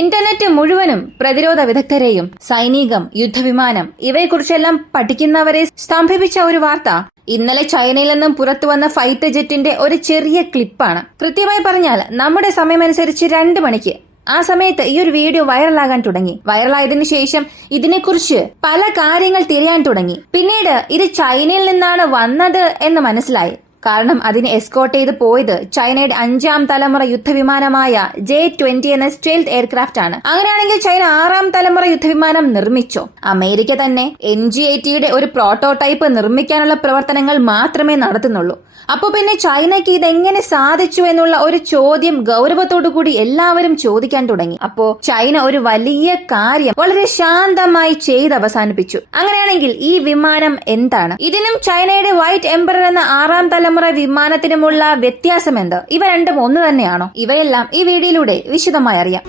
Internet മുഴുവനും പ്രതിരോധ വിദഗ്ധരെയും സൈനികം, യുദ്ധവിമാനം ഇവയെക്കുറിച്ചെല്ലാം പഠിക്കുന്നവരെ സ്തംഭിപ്പിച്ച ഒരു വാർത്ത ഇന്നലെ ചൈനയിൽ നിന്നും പുറത്തുവന്ന ഫൈറ്റർ ജെറ്റിന്റെ ഒരു ചെറിയ ക്ലിപ്പാണ്. കൃത്യമായി പറഞ്ഞാൽ നമ്മുടെ സമയമനുസരിച്ച് 2 മണിക്ക് ആ സമയത്ത് ഈ ഒരു വീഡിയോ വൈറലാകാൻ തുടങ്ങി. വൈറലായതിനു ശേഷം ഇതിനെക്കുറിച്ച് പല കാര്യങ്ങൾ തിരയാൻ തുടങ്ങി. പിന്നീട് ഇത് ചൈനയിൽ നിന്നാണ് വന്നത് എന്ന് മനസ്സിലായി. കാരണം അതിനെ എസ്കോർട്ട് ചെയ്ത് പോയത് ചൈനയുടെ 5ാം തലമുറ യുദ്ധവിമാനമായ J-20 എന്ന സ്റ്റെൽത്ത് എയർക്രാഫ്റ്റ് ആണ്. അങ്ങനെയാണെങ്കിൽ ചൈന 6ാം തലമുറ യുദ്ധവിമാനം നിർമ്മിച്ചോ? അമേരിക്ക തന്നെ NG-80യുടെ ഒരു പ്രോട്ടോടൈപ്പ് നിർമ്മിക്കാനുള്ള പ്രവർത്തനങ്ങൾ മാത്രമേ നടത്തുന്നുള്ളൂ. അപ്പൊ പിന്നെ ചൈനയ്ക്ക് ഇതെങ്ങനെ സാധിച്ചു എന്നുള്ള ഒരു ചോദ്യം ഗൗരവത്തോടുകൂടി എല്ലാവരും ചോദിക്കാൻ തുടങ്ങി. അപ്പോ ചൈന ഒരു വലിയ കാര്യം വളരെ ശാന്തമായി ചെയ്ത് അവസാനിപ്പിച്ചു. അങ്ങനെയാണെങ്കിൽ ഈ വിമാനം എന്താണ്? ഇതിനും ചൈനയുടെ വൈറ്റ് എംപറർ എന്ന 6ാം തലമുറ വിമാനത്തിനുമുള്ള വ്യത്യാസം എന്ത്? ഇവ രണ്ടും ഒന്ന് തന്നെയാണോ? ഇവയെല്ലാം ഈ വീഡിയോയിലൂടെ വിശദമായി അറിയാം.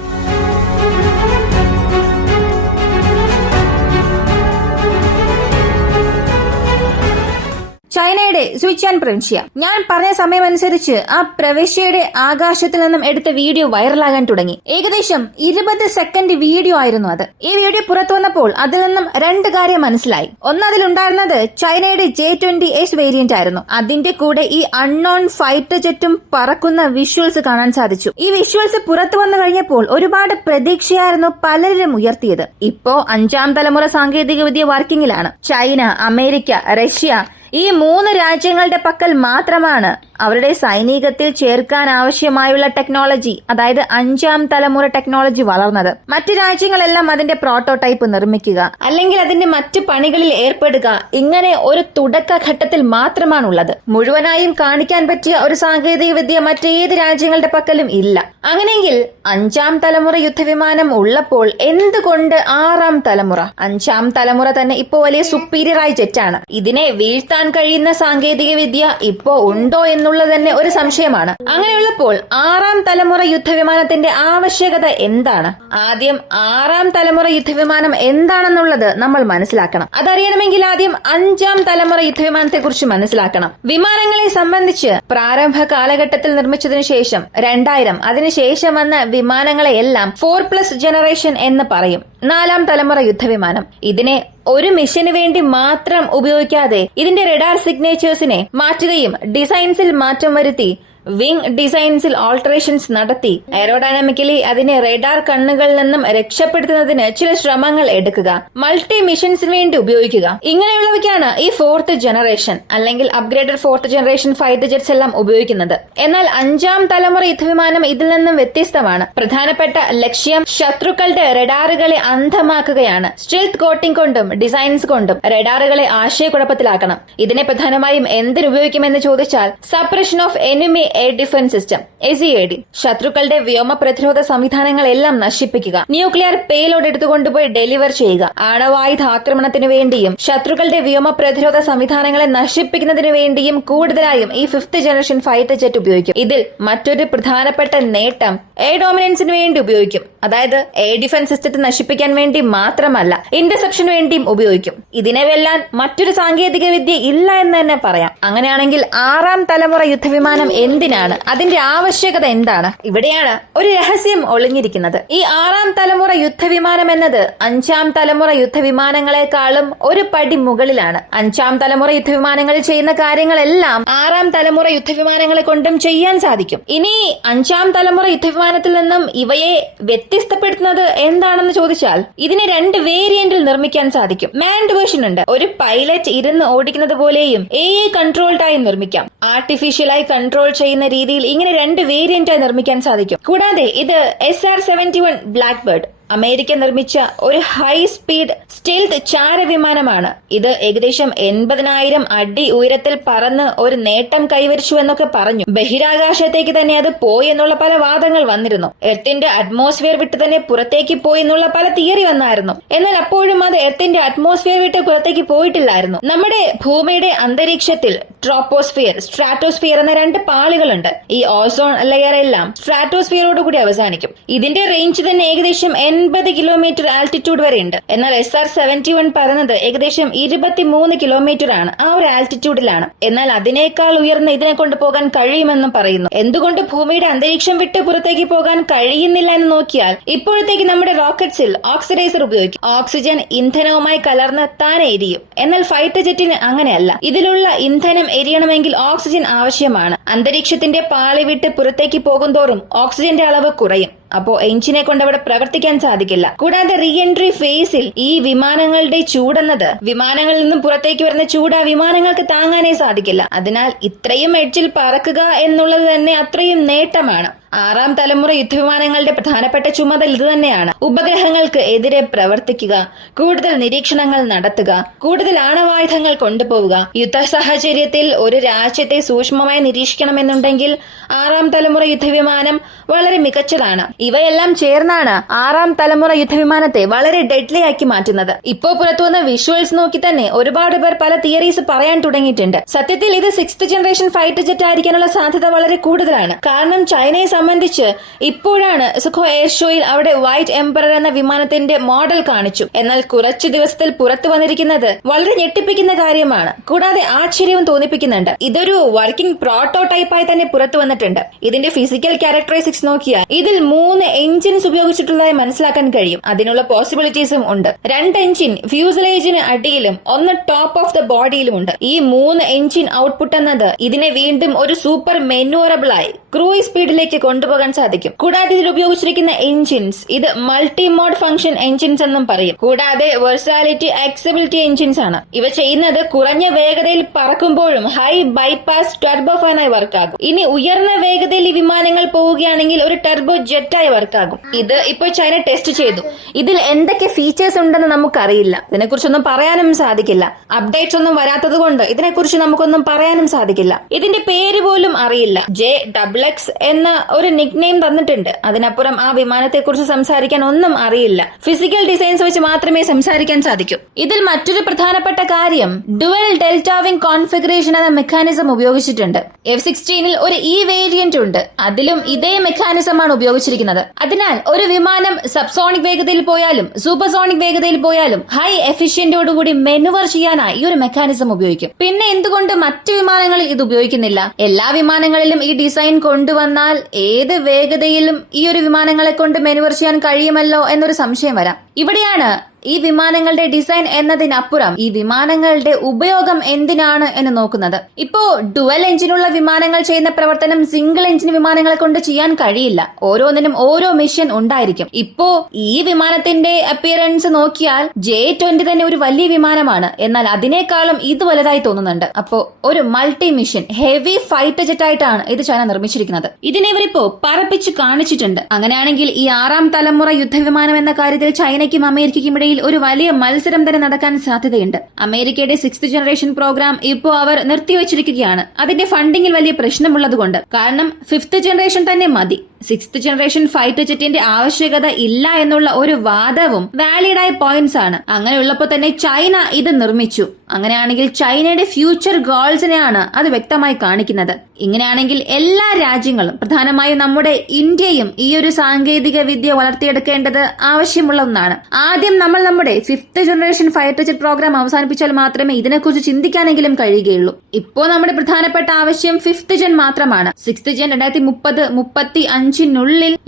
ചൈനയുടെ സുയിച്ചാൻ പ്രവിശ്യ. ഞാൻ പറഞ്ഞ സമയമനുസരിച്ച് ആ പ്രവിശ്യയുടെ ആകാശത്തിൽ നിന്നും എടുത്ത വീഡിയോ വൈറലാകാൻ തുടങ്ങി. ഏകദേശം 20 സെക്കൻഡ് വീഡിയോ ആയിരുന്നു അത്. ഈ വീഡിയോ പുറത്തു വന്നപ്പോൾ അതിൽ നിന്നും 2 കാര്യം മനസ്സിലായി. ഒന്ന്, അതിലുണ്ടായിരുന്നത് ചൈനയുടെ J-20S വേരിയന്റ് ആയിരുന്നു. അതിന്റെ കൂടെ ഈ അൺനോൺ ഫൈറ്റർ ജെറ്റും പറക്കുന്ന വിഷ്വൽസ് കാണാൻ സാധിച്ചു. ഈ വിഷ്വൽസ് പുറത്തു വന്നു കഴിഞ്ഞപ്പോൾ ഒരുപാട് പ്രതീക്ഷയായിരുന്നു പലരും ഉയർത്തിയത്. ഇപ്പോ 5ാം തലമുറ സാങ്കേതികവിദ്യ വർക്കിംഗിലാണ്. ചൈന, അമേരിക്ക, റഷ്യ ഈ 3 രാജ്യങ്ങളുടെ പക്കൽ മാത്രമാണ് അവരുടെ സൈനികത്തിൽ ചേർക്കാൻ ആവശ്യമായുള്ള ടെക്നോളജി, അതായത് 5ാം തലമുറ ടെക്നോളജി വളർന്നത്. മറ്റു രാജ്യങ്ങളെല്ലാം അതിന്റെ പ്രോട്ടോടൈപ്പ് നിർമ്മിക്കുക, അല്ലെങ്കിൽ അതിന്റെ മറ്റു പണികളിൽ ഏർപ്പെടുക, ഇങ്ങനെ ഒരു തുടക്കഘട്ടത്തിൽ മാത്രമാണുള്ളത്. മുഴുവനായും കാണിക്കാൻ പറ്റിയ ഒരു സാങ്കേതിക വിദ്യ മറ്റേത് രാജ്യങ്ങളുടെ പക്കലും ഇല്ല. അങ്ങനെയെങ്കിൽ 5ാം തലമുറ യുദ്ധവിമാനം ഉള്ളപ്പോൾ എന്തുകൊണ്ട് 6ാം തലമുറ? 5ാം തലമുറ തന്നെ ഇപ്പോ വലിയ സുപ്പീരിയർ ആയ ജെറ്റാണ്. ഇതിനെ വീഴ്ത്താൻ കഴിയുന്ന സാങ്കേതിക വിദ്യ ഇപ്പോ ഉണ്ടോ എന്നുള്ളത് തന്നെ ഒരു സംശയമാണ്. അങ്ങനെയുള്ളപ്പോൾ 6ാം തലമുറ യുദ്ധവിമാനത്തിന്റെ ആവശ്യകത എന്താണ്? ആദ്യം 6ാം തലമുറ യുദ്ധവിമാനം എന്താണെന്നുള്ളത് നമ്മൾ മനസ്സിലാക്കണം. അതറിയണമെങ്കിൽ ആദ്യം 5ാം തലമുറ യുദ്ധവിമാനത്തെ കുറിച്ച് മനസ്സിലാക്കണം. വിമാനങ്ങളെ സംബന്ധിച്ച് പ്രാരംഭ കാലഘട്ടത്തിൽ നിർമ്മിച്ചതിനു ശേഷം 2000 അതിനുശേഷം വന്ന വിമാനങ്ങളെയെല്ലാം 4+ ജനറേഷൻ എന്ന് പറയും. 4ാം തലമുറ യുദ്ധവിമാനം. ഇതിനെ ഒരു മിഷന് വേണ്ടി മാത്രം ഉപയോഗിക്കാതെ ഇതിന്റെ റഡാർ സിഗ്നേച്ചേഴ്സിനെ മാറ്റുകയും ഡിസൈൻസിൽ മാറ്റം വരുത്തി വിംഗ് ഡിസൈൻസിൽ ഓൾട്ടറേഷൻസ് നടത്തി എയറോഡൈനാമിക്കലി അതിനെ റഡാർ കണ്ണുകളിൽ നിന്നും രക്ഷപ്പെടുത്തുന്നതിന് ചില ശ്രമങ്ങൾ എടുക്കുക, മൾട്ടി മിഷൻസിന് വേണ്ടി ഉപയോഗിക്കുക. ഇങ്ങനെയുള്ളവയ്ക്കാണ് ഈ 4th ജനറേഷൻ അല്ലെങ്കിൽ upgraded 4th generation fighter jets എല്ലാം ഉപയോഗിക്കുന്നത്. എന്നാൽ 5ാം തലമുറ യുദ്ധവിമാനം ഇതിൽ നിന്നും വ്യത്യസ്തമാണ്. പ്രധാനപ്പെട്ട ലക്ഷ്യം ശത്രുക്കളുടെ റഡാറുകളെ അന്ധമാക്കുകയാണ്. സ്റ്റെൽത്ത് കോട്ടിംഗ് കൊണ്ടും ഡിസൈൻസ് കൊണ്ടും റഡാറുകളെ ആശയക്കുഴപ്പത്തിലാക്കണം. ഇതിനെ പ്രധാനമായും എന്തിനുപയോഗിക്കുമെന്ന് ചോദിച്ചാൽ suppression of enemy air defence system SEAD. ശത്രുക്കളുടെ വ്യോമ പ്രതിരോധ സംവിധാനങ്ങളെല്ലാം നശിപ്പിക്കുക, ന്യൂക്ലിയർ പേലോഡ് എടുത്തുകൊണ്ടുപോയി ഡെലിവർ ചെയ്യുക. ആണവായുധ ആക്രമണത്തിനു വേണ്ടിയും ശത്രുക്കളുടെ വ്യോമ പ്രതിരോധ സംവിധാനങ്ങളെ നശിപ്പിക്കുന്നതിനു വേണ്ടിയും കൂടുതലായും ഈ 5th ജനറേഷൻ ഫൈറ്റർ ജെറ്റ് ഉപയോഗിക്കും. ഇതിൽ മറ്റൊരു പ്രധാനപ്പെട്ട നേട്ടം എയർ ഡോമിനൻസിന് വേണ്ടി ഉപയോഗിക്കും. അതായത് എയർ ഡിഫൻസ് സിസ്റ്റത്തെ നശിപ്പിക്കാൻ വേണ്ടി മാത്രമല്ല, ഇന്റർസെപ്ഷന് വേണ്ടിയും ഉപയോഗിക്കും. ഇതിനെ വെല്ലാൻ മറ്റൊരു സാങ്കേതിക വിദ്യ ഇല്ല എന്ന് തന്നെ പറയാം. അങ്ങനെയാണെങ്കിൽ 6ാം തലമുറ യുദ്ധവിമാനം എന്തിനാണ്? അതിന്റെ ആവശ്യകത എന്താണ്? ഇവിടെയാണ് ഒരു രഹസ്യം ഒളിഞ്ഞിരിക്കുന്നത്. ഈ 6ാം തലമുറ യുദ്ധവിമാനം എന്നത് 5ാം തലമുറ യുദ്ധവിമാനങ്ങളെക്കാളും ഒരു പടി മുകളിലാണ്. 5ാം തലമുറ യുദ്ധവിമാനങ്ങളിൽ ചെയ്യുന്ന കാര്യങ്ങളെല്ലാം 6ാം തലമുറ യുദ്ധവിമാനങ്ങളെ കൊണ്ടും ചെയ്യാൻ സാധിക്കും. ഇനി 5ാം തലമുറ യുദ്ധവിമാനത്തിൽ നിന്നും ഇവയെ വ്യത്യസ്തപ്പെടുത്തുന്നത് എന്താണെന്ന് ചോദിച്ചാൽ ഇതിനെ 2 വേരിയന്റിൽ നിർമ്മിക്കാൻ സാധിക്കും. മാൻഡ് വേർഷൻ ഉണ്ട്. ഒരു പൈലറ്റ് ഇരുന്ന് ഓടിക്കുന്നത് പോലെയും AI കൺട്രോൾഡായി നിർമ്മിക്കാം. ആർട്ടിഫിഷ്യലായി കൺട്രോൾ ചെയ്യുന്ന രീതിയിൽ ഇങ്ങനെ 2 വേരിയന്റായി നിർമ്മിക്കാൻ സാധിക്കും. കൂടാതെ ഇത് SR-71 ബ്ലാക്ക് ബേർഡ് അമേരിക്ക നിർമ്മിച്ച ഒരു ഹൈ സ്പീഡ് സ്റ്റെൽത്ത് ചാരവിമാനമാണ്. ഇത് ഏകദേശം 80,000 അടി ഉയരത്തിൽ പറന്ന് ഒരു നേട്ടം കൈവരിച്ചു എന്നൊക്കെ പറഞ്ഞു. ബഹിരാകാശത്തേക്ക് തന്നെ അത് പോയി എന്നുള്ള പല വാദങ്ങൾ വന്നിരുന്നു. എർത്തിന്റെ അറ്റ്മോസ്ഫിയർ വിട്ട് തന്നെ പുറത്തേക്ക് പോയി എന്നുള്ള പല തിയറി വന്നായിരുന്നു. എന്നാൽ അപ്പോഴും അത് എർത്തിന്റെ അറ്റ്മോസ്ഫിയർ വിട്ട് പുറത്തേക്ക് പോയിട്ടില്ലായിരുന്നു. നമ്മുടെ ഭൂമിയുടെ അന്തരീക്ഷത്തിൽ ട്രോപ്പോസ്ഫിയർ, സ്ട്രാറ്റോസ്ഫിയർ എന്ന രണ്ട് പാളികളുണ്ട്. ഈ ഓസോൺ ലെയർ എല്ലാം സ്ട്രാറ്റോസ്ഫിയറോട് കൂടി അവസാനിക്കും. ഇതിന്റെ റേഞ്ച് തന്നെ ഏകദേശം 80 കിലോമീറ്റർ ആൾട്ടിറ്റ്യൂഡ് വരെ ഉണ്ട്. എന്നാൽ SR-71 പറയുന്നത് ഏകദേശം 23 കിലോമീറ്റർ ആണ്. ആ ഒരു ആൾട്ടിറ്റ്യൂഡിലാണ്. എന്നാൽ അതിനേക്കാൾ ഉയർന്ന് ഇതിനെ കൊണ്ടുപോകാൻ കഴിയുമെന്നും പറയുന്നു. എന്തുകൊണ്ട് ഭൂമിയുടെ അന്തരീക്ഷം വിട്ട് പുറത്തേക്ക് പോകാൻ കഴിയുന്നില്ല എന്ന് നോക്കിയാൽ ഇപ്പോഴത്തേക്ക് നമ്മുടെ റോക്കറ്റ്സിൽ ഓക്സിഡൈസർ ഉപയോഗിക്കും. ഓക്സിജൻ ഇന്ധനവുമായി കലർന്ന് താനെ എരിയും. എന്നാൽ ഫൈറ്റർ ജെറ്റിന് അങ്ങനെയല്ല. ഇതിലുള്ള ഇന്ധനം എരിയണമെങ്കിൽ ഓക്സിജൻ ആവശ്യമാണ്. അന്തരീക്ഷത്തിന്റെ പാളി വിട്ട് പുറത്തേക്ക് പോകുന്തോറും ഓക്സിജന്റെ അളവ് കുറയും. അപ്പോ എഞ്ചിനെ കൊണ്ട് അവിടെ പ്രവർത്തിക്കാൻ സാധിക്കില്ല. കൂടാതെ റീ എൻട്രി ഫേസിൽ ഈ വിമാനങ്ങളുടെ ചൂടെന്നത് വിമാനങ്ങളിൽ നിന്നും പുറത്തേക്ക് വരുന്ന ചൂട് ആ വിമാനങ്ങൾക്ക് താങ്ങാനേ സാധിക്കില്ല. അതിനാൽ ഇത്രയും എഡ്ജിൽ പറക്കുക എന്നുള്ളത് തന്നെ അത്രയും നേട്ടമാണ്. 6ാം തലമുറ യുദ്ധവിമാനങ്ങളുടെ പ്രധാനപ്പെട്ട ചുമതല ഇത് തന്നെയാണ്. ഉപഗ്രഹങ്ങൾക്ക് എതിരെ പ്രവർത്തിക്കുക, കൂടുതൽ നിരീക്ഷണങ്ങൾ നടത്തുക, കൂടുതൽ ആണവായുധങ്ങൾ കൊണ്ടുപോവുക. യുദ്ധ സാഹചര്യത്തിൽ ഒരു രാജ്യത്തെ സൂക്ഷ്മമായി നിരീക്ഷിക്കണമെന്നുണ്ടെങ്കിൽ 6ാം തലമുറ യുദ്ധവിമാനം വളരെ മികച്ചതാണ്. ഇവയെല്ലാം ചേർന്നാണ് 6ാം തലമുറ യുദ്ധവിമാനത്തെ വളരെ ഡെഡ്ലി ആക്കി മാറ്റുന്നത്. ഇപ്പോ പുറത്തുവന്ന വിഷ്വൽസ് നോക്കി തന്നെ ഒരുപാട് പേർ പല തിയറീസ് പറയാൻ തുടങ്ങിയിട്ടുണ്ട്. സത്യത്തിൽ ഇത് 6th ജനറേഷൻ ഫൈറ്റർ ജെറ്റ് ആയിരിക്കാനുള്ള സാധ്യത വളരെ കൂടുതലാണ്. കാരണം ചൈനയെ സംബന്ധിച്ച് ഇപ്പോഴാണ് സുഖോ എയർ ഷോയിൽ അവിടെ വൈറ്റ് എംപറർ എന്ന വിമാനത്തിന്റെ മോഡൽ കാണിച്ചു. എന്നാൽ കുറച്ചു ദിവസത്തിൽ പുറത്തു വന്നിരിക്കുന്നത് വളരെ ഞെട്ടിപ്പിക്കുന്ന കാര്യമാണ്. കൂടാതെ ആശ്ചര്യവും തോന്നിപ്പിക്കുന്നുണ്ട്. ഇതൊരു വർക്കിംഗ് പ്രോട്ടോടൈപ്പായി തന്നെ പുറത്തു വന്നിട്ടുണ്ട്. ഇതിന്റെ ഫിസിക്കൽ ക്യാരക്ടറിസ്റ്റിക്സ് നോക്കിയാൽ ഇതിൽ 3 എഞ്ചിൻസ് ഉപയോഗിച്ചിട്ടുള്ളതായി മനസ്സിലാക്കാൻ കഴിയും. അതിനുള്ള പോസിബിലിറ്റീസും ഉണ്ട്. 2 എഞ്ചിൻ ഫ്യൂസലേജിന് അടിയിലും 1 ടോപ്പ് ഓഫ് ദ ബോഡിയിലും ഉണ്ട്. ഈ 3 എഞ്ചിൻ ഔട്ട്പുട്ട് എന്നത് ഇതിനെ വീണ്ടും ഒരു സൂപ്പർ മെനുവറബിൾ ആയി ക്രൂയിസ് സ്പീഡിലേക്ക് കൊണ്ടുപോകാൻ സാധിക്കും. കൂടാതെ ഇതിൽ ഉപയോഗിച്ചിരിക്കുന്ന എഞ്ചിൻസ് ഇത് മൾട്ടി മോഡ് ഫംഗ്ഷൻ എഞ്ചിൻസ് എന്നും പറയും. കൂടാതെ വെർസാലിറ്റി ആക്സബിലിറ്റി എഞ്ചിൻസ് ആണ്. ഇവ ചെയ്യുന്നത് കുറഞ്ഞ വേഗതയിൽ പറക്കുമ്പോഴും ഹൈ ബൈപാസ് ടർബോഫാനായി വർക്കാകും. ഇനി ഉയർന്ന വേഗതയിൽ ഈ വിമാനങ്ങൾ പോവുകയാണെങ്കിൽ ഒരു ടർബോ ജെറ്റായി വർക്കാകും. ഇത് ഇപ്പോൾ ചൈന ടെസ്റ്റ് ചെയ്തു. ഇതിൽ എന്തൊക്കെ ഫീച്ചേഴ്സ് ഉണ്ടെന്ന് നമുക്കറിയില്ല. ഇതിനെക്കുറിച്ചൊന്നും പറയാനും സാധിക്കില്ല. അപ്ഡേറ്റ്സ് ഒന്നും വരാത്തത് കൊണ്ട് ഇതിനെക്കുറിച്ച് നമുക്കൊന്നും പറയാനും സാധിക്കില്ല. ഇതിന്റെ പേര് പോലും അറിയില്ല. JXX എന്ന ഒരു നിക് നെയിം തന്നിട്ടുണ്ട്. അതിനപ്പുറം ആ വിമാനത്തെക്കുറിച്ച് സംസാരിക്കാൻ ഒന്നും അറിയില്ല. ഫിസിക്കൽ ഡിസൈൻസ് വെച്ച് മാത്രമേ സംസാരിക്കാൻ സാധിക്കൂ. ഇതിൽ മറ്റൊരു പ്രധാനപ്പെട്ട കാര്യം ഡുവൽ ഡെൽറ്റ വിംഗ് കോൺഫിഗറേഷൻ എന്ന മെക്കാനിസം ഉപയോഗിച്ചിട്ടുണ്ട്. F-16 ഒരു വേരിയന്റ് ഉണ്ട്. അതിലും ഇതേ മെക്കാനിസമാണ് ഉപയോഗിച്ചിരിക്കുന്നത്. അതിനാൽ ഒരു വിമാനം സബ്സോണിക് വേഗതയിൽ പോയാലും സൂപ്പർസോണിക് വേഗതയിൽ പോയാലും ഹൈ എഫിഷ്യന്റോടുകൂടി മെനുവർ ചെയ്യാനായി ഈ ഒരു മെക്കാനിസം ഉപയോഗിക്കും. പിന്നെ എന്തുകൊണ്ട് മറ്റു വിമാനങ്ങളിൽ ഇത് ഉപയോഗിക്കുന്നില്ല? എല്ലാ വിമാനങ്ങളിലും ഈ ഡിസൈൻ കൊണ്ടുവന്നാൽ ഏത് വേഗതയിലും ഈ ഒരു വിമാനങ്ങളെ കൊണ്ട് മെനുവർ ചെയ്യാൻ കഴിയുമല്ലോ എന്നൊരു സംശയം വരാം. ഇവിടെയാണ് ഈ വിമാനങ്ങളുടെ ഡിസൈൻ എന്നതിനപ്പുറം ഈ വിമാനങ്ങളുടെ ഉപയോഗം എന്തിനാണ് എന്ന് നോക്കുന്നത്. ഇപ്പോ ഡുവൽ എഞ്ചിനുള്ള വിമാനങ്ങൾ ചെയ്യുന്ന പ്രവർത്തനം സിംഗിൾ എഞ്ചിൻ വിമാനങ്ങളെ കൊണ്ട് ചെയ്യാൻ കഴിയില്ല. ഓരോന്നിനും ഓരോ മിഷൻ ഉണ്ടായിരിക്കും. ഇപ്പോ ഈ വിമാനത്തിന്റെ അപ്പിയറൻസ് നോക്കിയാൽ J-20 തന്നെ ഒരു വലിയ വിമാനമാണ്. എന്നാൽ അതിനേക്കാളും ഇത് വലുതായി തോന്നുന്നുണ്ട്. അപ്പോ ഒരു multi mission heavy fighter jet ആയിട്ടാണ് ഇത് ചൈന നിർമ്മിച്ചിരിക്കുന്നത്. ഇതിനെ ഇവരിപ്പോ പറപ്പിച്ച് കാണിച്ചിട്ടുണ്ട്. അങ്ങനെയാണെങ്കിൽ ഈ 6ാം തലമുറ യുദ്ധവിമാനം എന്ന കാര്യത്തിൽ ചൈനയ്ക്കും അമേരിക്കയ്ക്കും ഇടയിൽ ഒരു വലിയ മത്സരം തന്നെ നടക്കാൻ സാധ്യതയുണ്ട്. അമേരിക്കയുടെ 6th ജനറേഷൻ പ്രോഗ്രാം ഇപ്പോ അവർ നിർത്തിവച്ചിരിക്കുകയാണ്. അതിന്റെ ഫണ്ടിങ്ങിൽ വലിയ പ്രശ്നമുള്ളതുകൊണ്ട്. കാരണം 5th ജനറേഷൻ തന്നെ മതി. 6th ജനറേഷൻ ഫൈറ്റർ ജെറ്റിന്റെ ആവശ്യകത ഇല്ല എന്നുള്ള ഒരു വാദവും വാലിഡായ പോയിന്റ്സ് ആണ്. അങ്ങനെയുള്ളപ്പോൾ തന്നെ ചൈന ഇത് നിർമ്മിച്ചു. അങ്ങനെയാണെങ്കിൽ ചൈനയുടെ ഫ്യൂച്ചർ ഗോൾസിനെയാണ് അത് വ്യക്തമായി കാണിക്കുന്നത്. ഇങ്ങനെയാണെങ്കിൽ എല്ലാ രാജ്യങ്ങളും പ്രധാനമായും നമ്മുടെ ഇന്ത്യയും ഈ ഒരു സാങ്കേതിക വിദ്യ വളർത്തിയെടുക്കേണ്ടത് ആവശ്യമുള്ള ഒന്നാണ്. ആദ്യം നമ്മൾ നമ്മുടെ 5th generation fighter jet program അവസാനിപ്പിച്ചാൽ മാത്രമേ ഇതിനെക്കുറിച്ച് ചിന്തിക്കാനെങ്കിലും കഴിയുകയുള്ളൂ. ഇപ്പോൾ നമ്മുടെ പ്രധാനപ്പെട്ട ആവശ്യം 5th ജെൻ മാത്രമാണ്. 6th ജെൻ 2030-35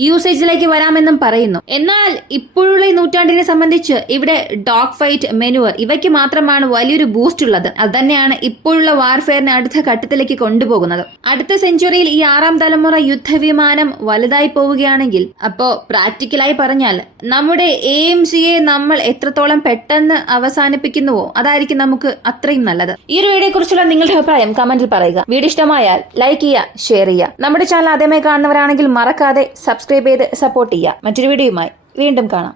യൂസേജിലേക്ക് വരാമെന്നും പറയുന്നു. എന്നാൽ ഇപ്പോഴുള്ള ഈ നൂറ്റാണ്ടിനെ സംബന്ധിച്ച് ഇവിടെ ഡോഗ് ഫൈറ്റ്, മെനുവർ ഇവയ്ക്ക് മാത്രമാണ് വലിയൊരു ബൂസ്റ്റ് ഉള്ളത്. അതുതന്നെയാണ് ഇപ്പോഴുള്ള വാർഫെയറിനെ അടുത്ത ഘട്ടത്തിലേക്ക് കൊണ്ടുപോകുന്നത്. അടുത്ത സെഞ്ചുറിയിൽ ഈ 6ാം തലമുറ യുദ്ധവിമാനം വലുതായി പോവുകയാണെങ്കിൽ അപ്പോ പ്രാക്ടിക്കലായി പറഞ്ഞാൽ നമ്മുടെ AMCയെ നമ്മൾ എത്രത്തോളം പെട്ടെന്ന് അവസാനിപ്പിക്കുന്നുവോ അതായിരിക്കും നമുക്ക് അത്രയും നല്ലത്. ഈ ഒരു വീഡിയോയെ കുറിച്ചുള്ള നിങ്ങളുടെ അഭിപ്രായം കമന്റിൽ പറയുക. വീഡിയോ ഇഷ്ടമായാൽ ലൈക്ക് ചെയ്യുക, ഷെയർ ചെയ്യുക. നമ്മുടെ ചാനൽ ആദ്യമായി കാണുന്നവരാണെങ്കിൽ മറക്കാതെ സബ്സ്ക്രൈബ് ചെയ്ത് സപ്പോർട്ട് ചെയ്യുക. മറ്റൊരു വീഡിയോയുമായി വീണ്ടും കാണാം.